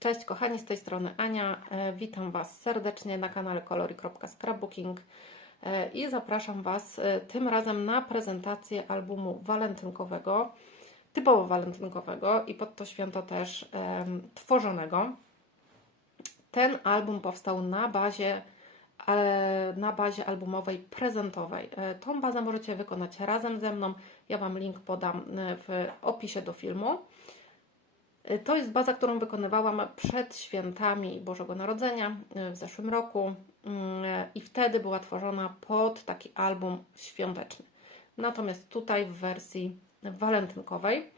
Cześć kochani, z tej strony Ania. E, Witam Was serdecznie na kanale kolory.scrapbooking e, i zapraszam Was e, tym razem na prezentację albumu walentynkowego, typowo walentynkowego i pod to święto też em, tworzonego. Ten album powstał na bazie na bazie albumowej prezentowej. Tą bazę możecie wykonać razem ze mną. Ja Wam link podam w opisie do filmu. E, To jest baza, którą wykonywałam przed świętami Bożego Narodzenia e, w zeszłym roku Mm, e, i wtedy była tworzona pod taki album świąteczny. Natomiast tutaj w wersji walentynkowej.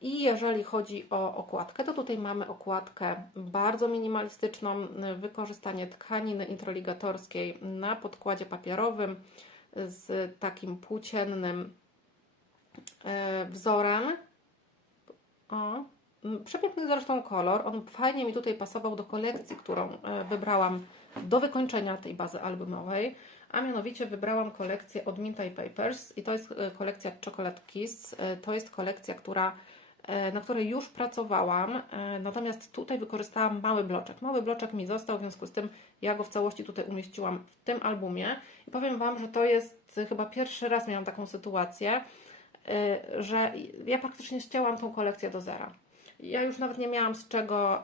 I jeżeli chodzi o okładkę, to tutaj mamy okładkę bardzo minimalistyczną, wykorzystanie tkaniny introligatorskiej na podkładzie papierowym z takim płóciennym wzorem. O, m, przepiękny zresztą kolor. On fajnie mi tutaj pasował do kolekcji, którą e, wybrałam do wykończenia tej bazy albumowej. A mianowicie wybrałam kolekcję od Minty Papers i to jest e, kolekcja Chocolate Kiss. E, To jest kolekcja, która, na której już pracowałam, natomiast tutaj wykorzystałam mały bloczek. Mały bloczek mi został, w związku z tym ja go w całości tutaj umieściłam w tym albumie i powiem Wam, że to jest chyba pierwszy raz miałam taką sytuację, że ja praktycznie ścięłam tą kolekcję do zera. Ja już nawet nie miałam z czego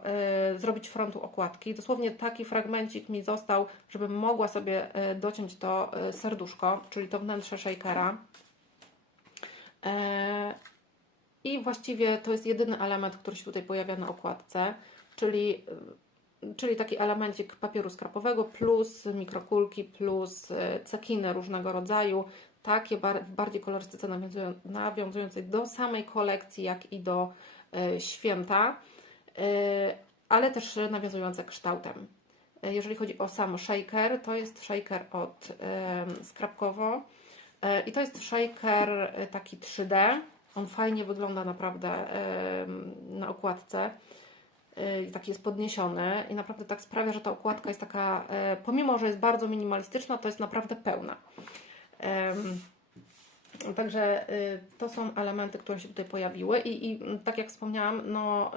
y, zrobić frontu okładki. Dosłownie taki fragmencik mi został, żebym mogła sobie y, dociąć to y, serduszko, czyli to wnętrze shakera. I właściwie to jest jedyny element, który się tutaj pojawia na okładce, czyli, y, czyli taki elemencik papieru skrapowego plus mikrokulki plus y, cekiny różnego rodzaju, takie bardziej kolorystyce nawiązują, nawiązującej do samej kolekcji, jak i do y, święta, y, ale też nawiązujące kształtem. Jeżeli chodzi o sam shaker, to jest shaker od Skrapkowo i to jest shaker taki 3D. On fajnie wygląda naprawdę na okładce. Y, Taki jest podniesiony i naprawdę tak sprawia, że ta okładka jest taka, y, pomimo że jest bardzo minimalistyczna, to jest naprawdę pełna. Także y, to są elementy, które się tutaj pojawiły i, i mm, tak jak wspomniałam, no,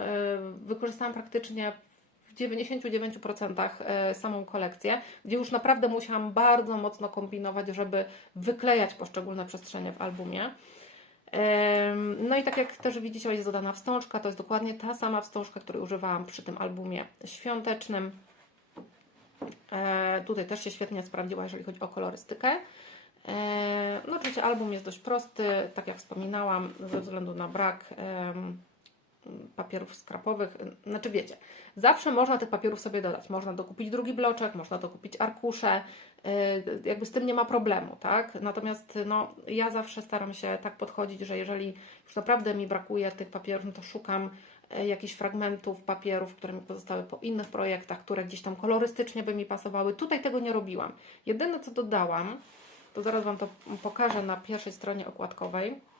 wykorzystałam praktycznie w 99% y, samą kolekcję, gdzie już naprawdę musiałam bardzo mocno kombinować, żeby wyklejać poszczególne przestrzenie w albumie. No i tak jak też widzicie, jest dodana wstążka, to jest dokładnie ta sama wstążka, której używałam przy tym albumie świątecznym. E, Tutaj też się świetnie sprawdziła, jeżeli chodzi o kolorystykę. E, No oczywiście album jest dość prosty, tak jak wspominałam, ze względu na brak papierów skrapowych. Znaczy wiecie, zawsze można tych papierów sobie dodać. Można dokupić drugi bloczek, można dokupić arkusze, e, jakby z tym nie ma problemu, tak? Natomiast no, ja zawsze staram się tak podchodzić, że jeżeli już naprawdę mi brakuje tych papierów, no to szukam e, jakichś fragmentów papierów, które mi pozostały po innych projektach, które gdzieś tam kolorystycznie by mi pasowały. Tutaj tego nie robiłam. Jedyne co dodałam, to zaraz Wam to pokażę na pierwszej stronie okładkowej.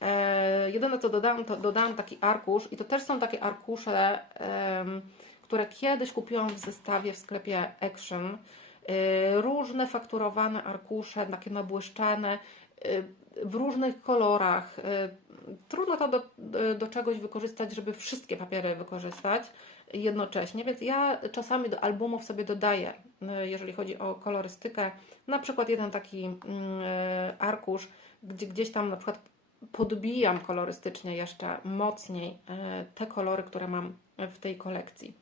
E, jedyne co dodałam, to dodałam taki arkusz i to też są takie arkusze, em, które kiedyś kupiłam w zestawie w sklepie Action. E, różne fakturowane arkusze, takie nabłyszczane, e, w różnych kolorach. E, trudno to do, do, czegoś wykorzystać, żeby wszystkie papiery wykorzystać jednocześnie, więc ja czasami do albumów sobie dodaję, e, jeżeli chodzi o kolorystykę, na przykład jeden taki mm, e, arkusz, gdzie gdzieś tam na przykład podbijam kolorystycznie jeszcze mocniej e, te kolory, które mam w tej kolekcji.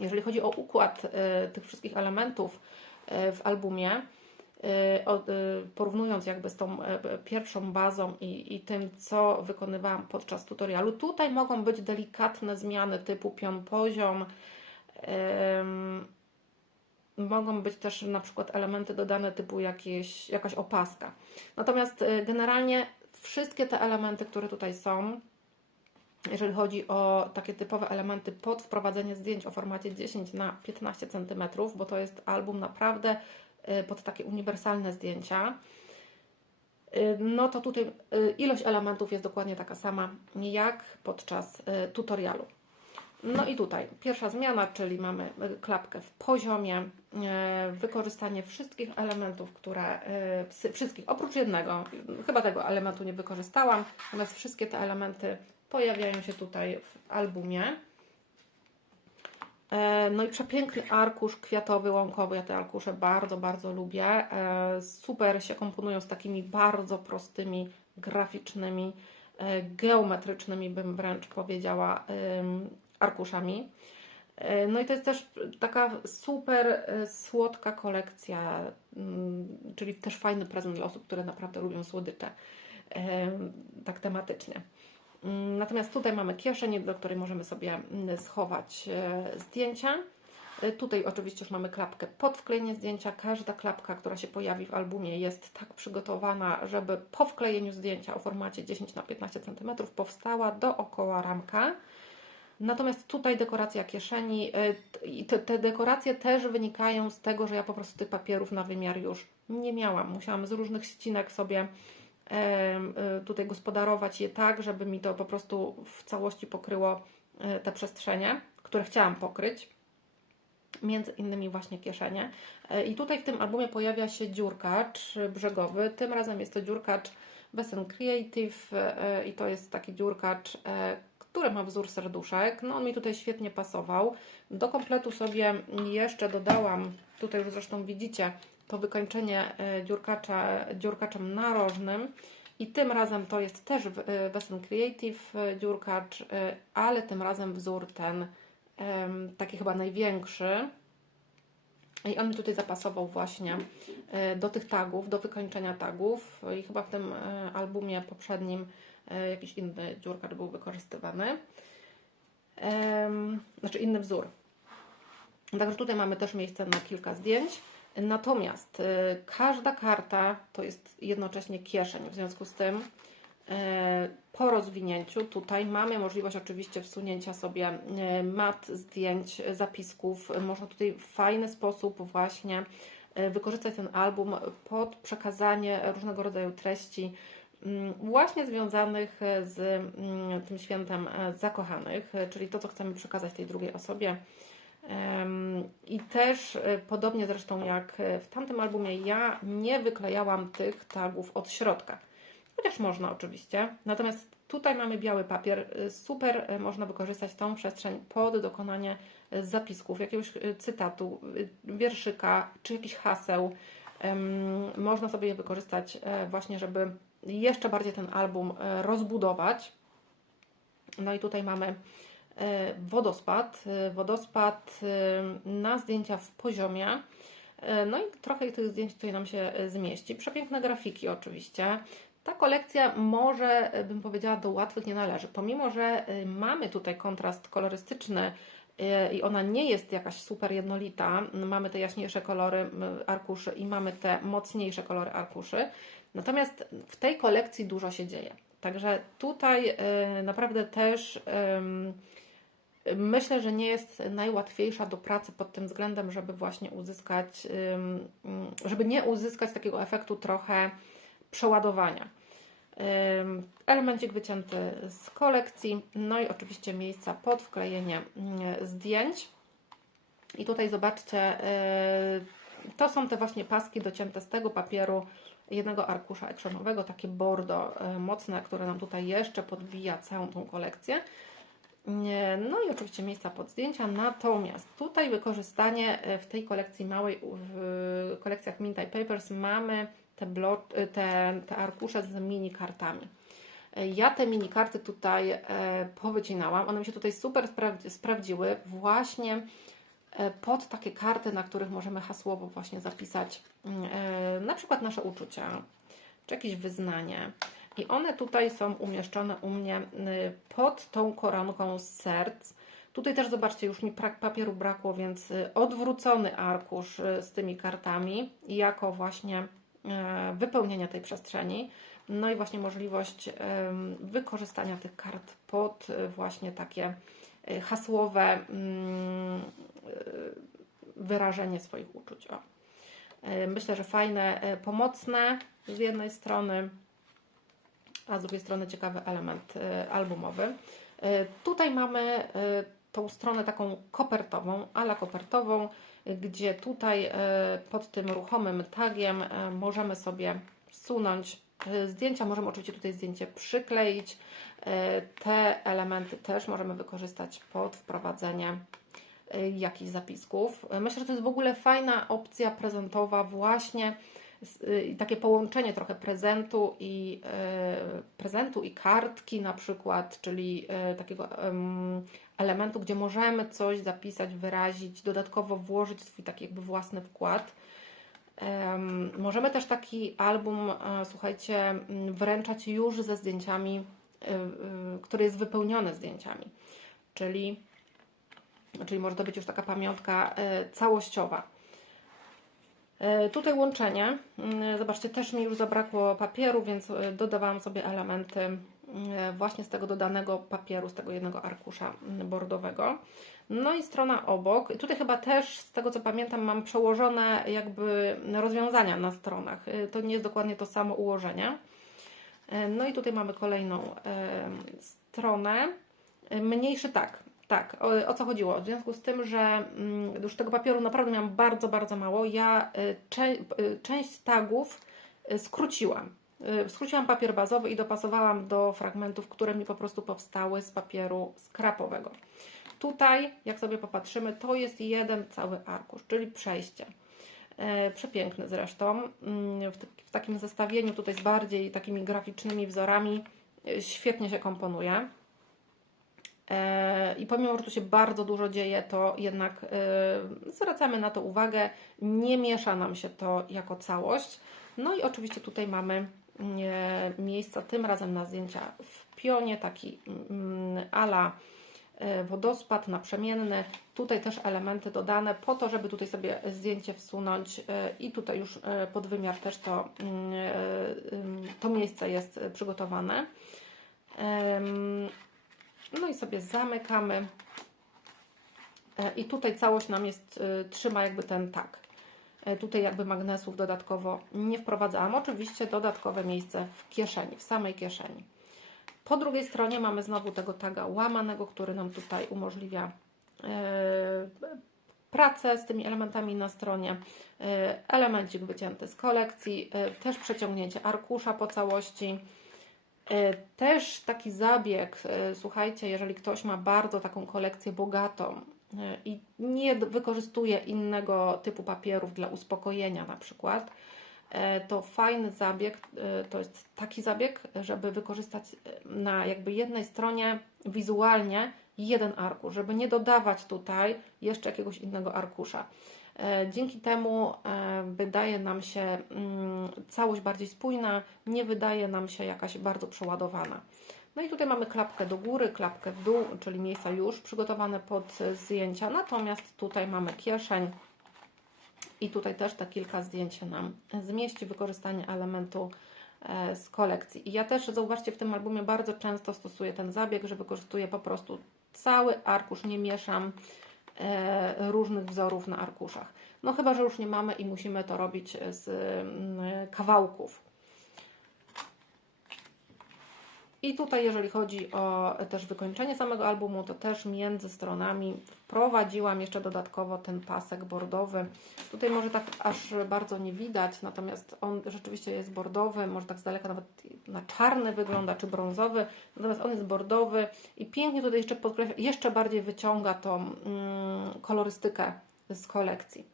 Jeżeli chodzi o układ e, tych wszystkich elementów e, w albumie, porównując jakby z tą pierwszą bazą i, i tym, co wykonywałam podczas tutorialu, tutaj mogą być delikatne zmiany typu pion poziom, mogą być też na przykład elementy dodane typu jakieś, jakaś opaska. Natomiast generalnie wszystkie te elementy, które tutaj są, jeżeli chodzi o takie typowe elementy pod wprowadzenie zdjęć o formacie 10 na 15 cm, bo to jest album naprawdę y, pod takie uniwersalne zdjęcia, y, no to tutaj y, ilość elementów jest dokładnie taka sama jak podczas tutorialu. No i tutaj pierwsza zmiana, czyli mamy klapkę w poziomie, y, wykorzystanie wszystkich elementów, które, psy- wszystkich, oprócz jednego, chyba tego elementu nie wykorzystałam, natomiast wszystkie te elementy pojawiają się tutaj w albumie. E, No i przepiękny arkusz kwiatowy, łąkowy. Ja te arkusze bardzo, bardzo lubię. E, Super się komponują z takimi bardzo prostymi, graficznymi, e, geometrycznymi, bym wręcz powiedziała, arkuszami. E, No i to jest też taka super e, słodka kolekcja, mm, czyli też fajny prezent dla osób, które naprawdę lubią słodycze, em, tak tematycznie. Mm, Natomiast tutaj mamy kieszeń, do której możemy sobie mm, schować e, zdjęcia. E, Tutaj oczywiście już mamy klapkę pod wklejenie zdjęcia. Każda klapka, która się pojawi w albumie jest tak przygotowana, żeby po wklejeniu zdjęcia o formacie 10 na 15 cm powstała dookoła ramka. Natomiast tutaj dekoracja kieszeni t- i te, te dekoracje też wynikają z tego, że ja po prostu tych papierów na wymiar już nie miałam. Musiałam z różnych ścinek sobie e, tutaj gospodarować je tak, żeby mi to po prostu w całości pokryło e, te przestrzenie, które chciałam pokryć. Między innymi właśnie kieszenie. I tutaj w tym albumie pojawia się dziurkacz brzegowy. Tym razem jest to dziurkacz Besen Creative e, i to jest taki dziurkacz, e, który ma wzór serduszek. No on mi tutaj świetnie pasował. Do kompletu sobie jeszcze dodałam, tutaj już zresztą widzicie, to wykończenie e, dziurkacza, dziurkaczem narożnym. I tym razem to jest też Western Creative dziurkacz, ale tym razem wzór ten taki chyba największy. I on mi tutaj zapasował właśnie e, do tych tagów, do wykończenia tagów. I chyba w tym e, albumie poprzednim e, jakiś inny dziurkacz był wykorzystywany. Znaczy inny wzór. Także tutaj mamy też miejsce na kilka zdjęć. Natomiast każda karta to jest jednocześnie kieszeń. W związku z tym po rozwinięciu tutaj mamy możliwość oczywiście wsunięcia sobie y, mat, zdjęć, zapisków. Można tutaj w fajny sposób właśnie y, wykorzystać ten album pod przekazanie różnego rodzaju treści mm, właśnie związanych z mm, tym świętem e, zakochanych, e, czyli to, co chcemy przekazać tej drugiej osobie. I też e, podobnie zresztą jak e, w tamtym albumie, ja nie wyklejałam tych tagów od środka. Chociaż można oczywiście. Natomiast tutaj mamy biały papier. E, Super e, można wykorzystać tą przestrzeń pod dokonanie e, zapisków, jakiegoś cytatu, wierszyka czy jakichś haseł. Można sobie je wykorzystać e, właśnie, żeby jeszcze bardziej ten album e, rozbudować. No i tutaj mamy e, wodospad. Wodospad na zdjęcia w poziomie. No i trochę tych zdjęć tutaj nam się zmieści. Przepiękne grafiki oczywiście. Ta kolekcja może, e, bym powiedziała, do łatwych nie należy. Pomimo, że e, mamy tutaj kontrast kolorystyczny e, i ona nie jest jakaś super jednolita, mamy te jaśniejsze kolory arkuszy i mamy te mocniejsze kolory arkuszy. Natomiast w tej kolekcji dużo się dzieje. Także tutaj e, naprawdę też myślę, że nie jest najłatwiejsza do pracy pod tym względem, żeby właśnie uzyskać, żeby nie uzyskać takiego efektu trochę przeładowania. Em, Elemencik wycięty z kolekcji, no i oczywiście miejsca pod wklejenie mm, zdjęć. I tutaj zobaczcie, e, to są te właśnie paski docięte z tego papieru jednego arkusza ekranowego, takie bordo e, mocne, które nam tutaj jeszcze podbija całą tą kolekcję. No i oczywiście miejsca pod zdjęcia. Natomiast tutaj wykorzystanie e, w tej kolekcji małej, w kolekcjach Mint Papers mamy te, e, te, te arkusze z mini kartami. E, Ja te mini karty tutaj e, powycinałam. One mi się tutaj super spra- sprawdziły właśnie e, pod takie karty, na których możemy hasłowo właśnie zapisać mm, e, na przykład nasze uczucia, czy jakieś wyznanie. I one tutaj są umieszczone u mnie y, pod tą koronką z serc. Tutaj też zobaczcie, już mi papieru brakło, więc y, odwrócony arkusz y, z tymi kartami jako właśnie wypełnienia tej przestrzeni. No i właśnie możliwość wykorzystania tych kart pod y, właśnie takie y, hasłowe mm, wyrażenie swoich uczuć. O. E, Myślę, że fajne, e, pomocne z jednej strony, a z drugiej strony ciekawy element e, albumowy. E, Tutaj mamy e, tą stronę taką kopertową, ala kopertową, e, gdzie tutaj e, pod tym ruchomym tagiem e, możemy sobie wsunąć e, zdjęcia. Możemy oczywiście tutaj zdjęcie przykleić. Te elementy też możemy wykorzystać pod wprowadzenie jakichś zapisków. Myślę, że to jest w ogóle fajna opcja prezentowa właśnie takie połączenie trochę prezentu i e, prezentu i kartki na przykład, czyli e, takiego em, elementu, gdzie możemy coś zapisać, wyrazić, dodatkowo włożyć swój taki jakby własny wkład. Em, Możemy też taki album, e, słuchajcie, wręczać już ze zdjęciami, y, y, który jest wypełniony zdjęciami, czyli, czyli może to być już taka pamiątka e, całościowa. E, Tutaj łączenie. Mm, Zobaczcie, też mi już zabrakło papieru, więc e, dodawałam sobie elementy mm, właśnie z tego dodanego papieru, z tego jednego arkusza mm, bordowego. No i strona obok. Tutaj chyba też, z tego co pamiętam, mam przełożone jakby rozwiązania na stronach. E, To nie jest dokładnie to samo ułożenie. E, No i tutaj mamy kolejną e, stronę. E, Mniejszy tak, tak. O, o co chodziło? W związku z tym, że mm, już tego papieru naprawdę miałam bardzo, bardzo mało, ja y, cze, y, część tagów y, skróciłam. Skróciłam papier bazowy i dopasowałam do fragmentów, które mi po prostu powstały z papieru skrapowego. Tutaj, jak sobie popatrzymy, to jest jeden cały arkusz, czyli przejście. E, Przepiękny zresztą. Mm, W, t- w takim zestawieniu tutaj z bardziej takimi graficznymi wzorami świetnie się komponuje. I pomimo, że tu się bardzo dużo dzieje, to jednak e, zwracamy na to uwagę. Nie miesza nam się to jako całość. No i oczywiście tutaj mamy e, miejsca, tym razem na zdjęcia w pionie, taki mm, ala e, wodospad naprzemienny. Tutaj też elementy dodane po to, żeby tutaj sobie zdjęcie wsunąć i tutaj już pod wymiar też to, mm, to miejsce jest przygotowane. No i sobie zamykamy. E, I tutaj całość nam jest, y, trzyma jakby ten tak. E, Tutaj jakby magnesów dodatkowo nie wprowadzałam. Oczywiście dodatkowe miejsce w kieszeni, w samej kieszeni. Po drugiej stronie mamy znowu tego taga łamanego, który nam tutaj umożliwia e, pracę z tymi elementami na stronie. E, Elemencik wycięty z kolekcji, e, też przeciągnięcie arkusza po całości. E, Też taki zabieg, e, słuchajcie, jeżeli ktoś ma bardzo taką kolekcję bogatą e, i nie wykorzystuje innego typu papierów dla uspokojenia na przykład, to fajny zabieg to jest taki zabieg, żeby wykorzystać na jakby jednej stronie wizualnie jeden arkusz, żeby nie dodawać tutaj jeszcze jakiegoś innego arkusza. E, Dzięki temu e, wydaje nam się mm, całość bardziej spójna, nie wydaje nam się jakaś bardzo przeładowana. No i tutaj mamy klapkę do góry, klapkę w dół, czyli miejsca już przygotowane pod zdjęcia. Natomiast tutaj mamy kieszeń i tutaj też te kilka zdjęć nam zmieści, wykorzystanie elementu e, z kolekcji. I ja też, zauważcie, w tym albumie bardzo często stosuję ten zabieg, że wykorzystuję po prostu cały arkusz, nie mieszam różnych wzorów na arkuszach. No chyba, że już nie mamy i musimy to robić z mm, kawałków. I tutaj, jeżeli chodzi o też wykończenie samego albumu, to też między stronami wprowadziłam jeszcze dodatkowo ten pasek bordowy. Tutaj może tak aż bardzo nie widać, natomiast on rzeczywiście jest bordowy, może tak z daleka nawet na czarny wygląda, czy brązowy, natomiast on jest bordowy i pięknie tutaj jeszcze podkreśla, jeszcze bardziej wyciąga tą mm, kolorystykę z kolekcji.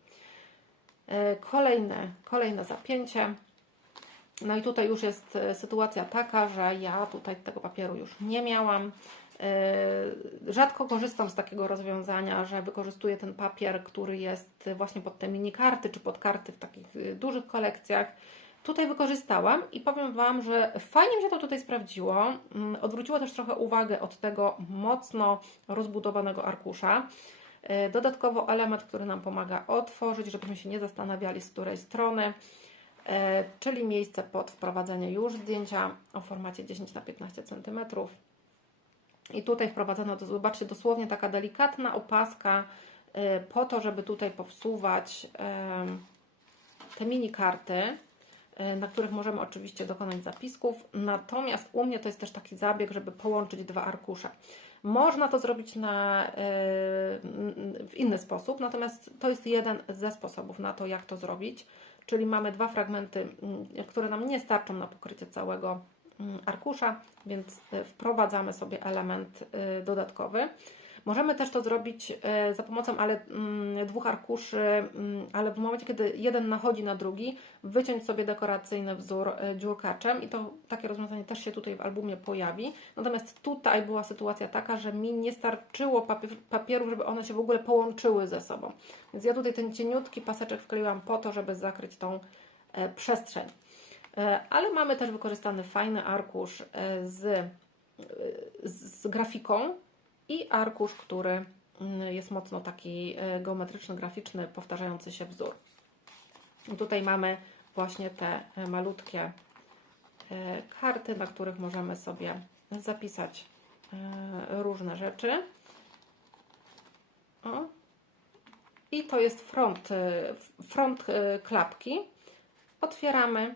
E, Kolejne, kolejne zapięcie. No i tutaj już jest e, sytuacja taka, że ja tutaj tego papieru już nie miałam. E, Rzadko korzystam z takiego rozwiązania, że wykorzystuję ten papier, który jest właśnie pod te mini karty czy pod karty w takich e, dużych kolekcjach. Tutaj wykorzystałam i powiem Wam, że fajnie mi się to tutaj sprawdziło. Mm, Odwróciło też trochę uwagę od tego mocno rozbudowanego arkusza. Dodatkowo element, który nam pomaga otworzyć, żebyśmy się nie zastanawiali z której strony, czyli miejsce pod wprowadzenie już zdjęcia o formacie 10 na 15 cm. I tutaj wprowadzono, to zobaczcie, dosłownie taka delikatna opaska e, po to, żeby tutaj powsuwać em, te mini karty, e, na których możemy oczywiście dokonać zapisków. Natomiast u mnie to jest też taki zabieg, żeby połączyć dwa arkusze. Można to zrobić na, e, w inny sposób, natomiast to jest jeden ze sposobów na to, jak to zrobić. Czyli mamy dwa fragmenty, mm, które nam nie starczą na pokrycie całego mm, arkusza, więc y, wprowadzamy sobie element y, dodatkowy. Możemy też to zrobić y, za pomocą ale, mm, dwóch arkuszy, mm, ale w momencie, kiedy jeden nachodzi na drugi, wyciąć sobie dekoracyjny wzór y, dziurkaczem i to takie rozwiązanie też się tutaj w albumie pojawi. Natomiast tutaj była sytuacja taka, że mi nie starczyło papier, papierów, żeby one się w ogóle połączyły ze sobą. Więc ja tutaj ten cieniutki paseczek wkleiłam po to, żeby zakryć tą e, przestrzeń. E, Ale mamy też wykorzystany fajny arkusz e, z, e, z grafiką i arkusz, który mm, jest mocno taki e, geometryczny, graficzny, powtarzający się wzór. Tutaj mamy właśnie te e, malutkie e, karty, na których możemy sobie zapisać różne rzeczy. O. I to jest front, front klapki. Otwieramy,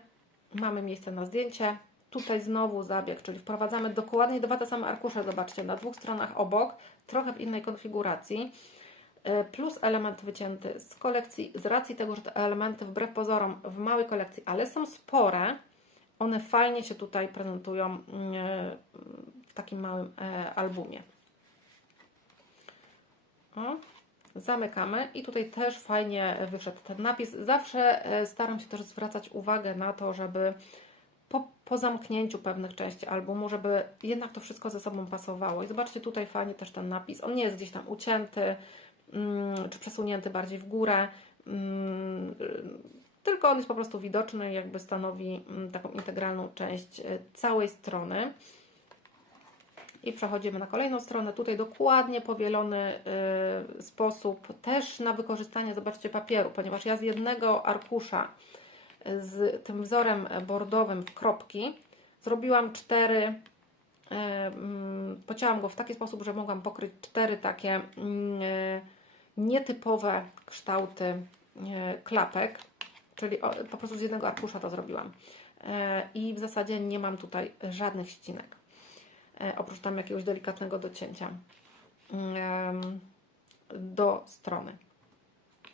mamy miejsce na zdjęcie. Tutaj znowu zabieg, czyli wprowadzamy dokładnie dwa te same arkusze, zobaczcie, na dwóch stronach obok, trochę w innej konfiguracji, e, plus element wycięty z kolekcji, z racji tego, że te elementy wbrew pozorom w małej kolekcji, ale są spore, one fajnie się tutaj prezentują mm, e, w takim małym e, albumie. O, zamykamy i tutaj też fajnie wyszedł ten napis. Zawsze staram się też zwracać uwagę na to, żeby po, po zamknięciu pewnych części albumu, żeby jednak to wszystko ze sobą pasowało. I zobaczcie tutaj fajnie też ten napis. On nie jest gdzieś tam ucięty mm, czy przesunięty bardziej w górę, mm, tylko on jest po prostu widoczny, jakby stanowi mm, taką integralną część e, całej strony. I przechodzimy na kolejną stronę. Tutaj dokładnie powielony y, sposób też na wykorzystanie, zobaczcie, papieru, ponieważ ja z jednego arkusza z tym wzorem bordowym w kropki zrobiłam cztery, y, mm, pocięłam go w taki sposób, że mogłam pokryć cztery takie mm, y, nietypowe kształty y, klapek, czyli po prostu z jednego arkusza to zrobiłam. I w zasadzie nie mam tutaj żadnych ścinek e, oprócz tam jakiegoś delikatnego docięcia em, do strony.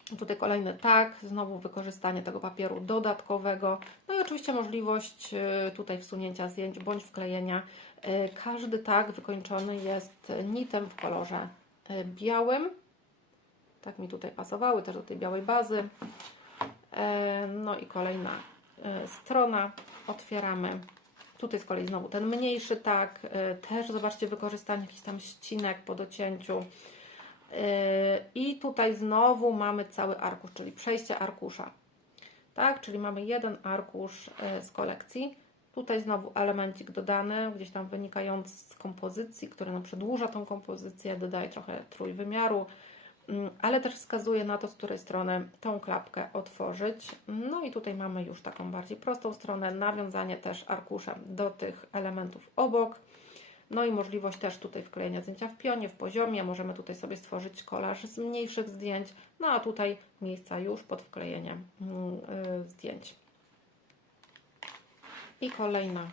Tutaj kolejny tak, znowu wykorzystanie tego papieru dodatkowego, no i oczywiście możliwość e, tutaj wsunięcia zdjęć bądź wklejenia. E, Każdy tak wykończony jest nitem w kolorze e, białym. Tak mi tutaj pasowały też do tej białej bazy. No i kolejna strona. Otwieramy. Tutaj z kolei znowu ten mniejszy tak. Też zobaczcie wykorzystanie jakichś tam ścinek po docięciu. Yy, I tutaj znowu mamy cały arkusz, czyli przejście arkusza. Tak, czyli mamy jeden arkusz yy, z kolekcji. Tutaj znowu elemencik dodany, gdzieś tam wynikający z kompozycji, który nam przedłuża tą kompozycję, dodaje trochę trójwymiaru, mm, ale też wskazuje na to, z której strony tą klapkę otworzyć. No i tutaj mamy już taką bardziej prostą stronę, nawiązanie też arkuszem do tych elementów obok. No i możliwość też tutaj wklejenia zdjęcia w pionie, w poziomie. Możemy tutaj sobie stworzyć kolaż z mniejszych zdjęć. No a tutaj miejsca już pod wklejeniem mm, y, zdjęć. I kolejna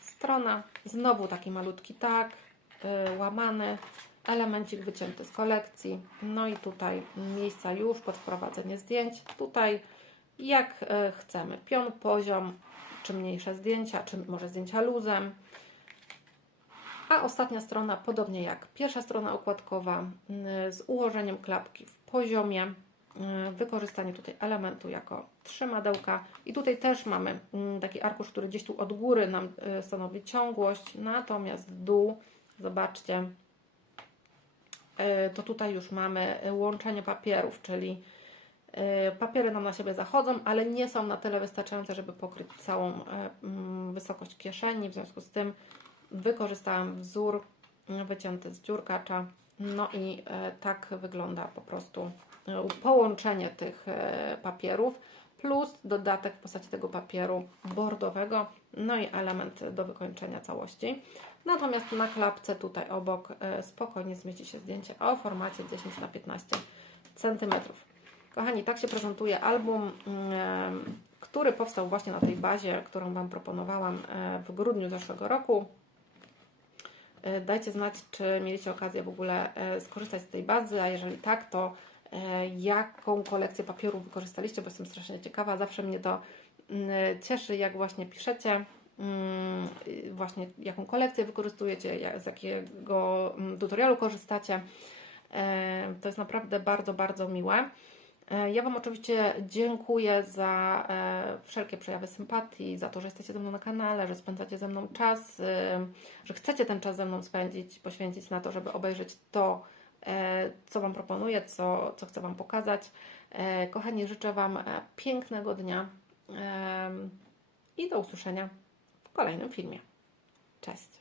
strona. Znowu taki malutki tak, y, łamany, elemencik wycięty z kolekcji. No i tutaj miejsca już pod wprowadzenie zdjęć. Tutaj jak y, chcemy. Pion, poziom, czy mniejsze zdjęcia, czy może zdjęcia luzem. A ostatnia strona, podobnie jak pierwsza strona układkowa, y, z ułożeniem klapki w poziomie, y, wykorzystanie tutaj elementu jako trzymadełka. I tutaj też mamy mm, taki arkusz, który gdzieś tu od góry nam y, stanowi ciągłość, natomiast dół, zobaczcie, y, to tutaj już mamy łączenie papierów, czyli y, papiery nam na siebie zachodzą, ale nie są na tyle wystarczające, żeby pokryć całą mm, wysokość kieszeni. W związku z tym wykorzystałam wzór wycięty z dziurkacza. No i e, tak wygląda po prostu e, połączenie tych e, papierów plus dodatek w postaci tego papieru bordowego, no i element do wykończenia całości. Natomiast na klapce tutaj obok spokojnie zmieści się zdjęcie o formacie 10 na 15 cm. Kochani, tak się prezentuje album, mm, który powstał właśnie na tej bazie, którą Wam proponowałam w grudniu zeszłego roku. E, Dajcie znać, czy mieliście okazję w ogóle e, skorzystać z tej bazy, a jeżeli tak, to e, jaką kolekcję papierów wykorzystaliście, bo jestem strasznie ciekawa. Zawsze mnie to mm, cieszy, jak właśnie piszecie, mm, właśnie jaką kolekcję wykorzystujecie, z jakiego mm, tutorialu korzystacie. To jest naprawdę bardzo, bardzo miłe. E, Ja Wam oczywiście dziękuję za e, wszelkie przejawy sympatii, za to, że jesteście ze mną na kanale, że spędzacie ze mną czas, e, że chcecie ten czas ze mną spędzić, poświęcić na to, żeby obejrzeć to, co Wam proponuję, co, co chcę Wam pokazać. Kochani, życzę Wam pięknego dnia i do usłyszenia w kolejnym filmie. Cześć!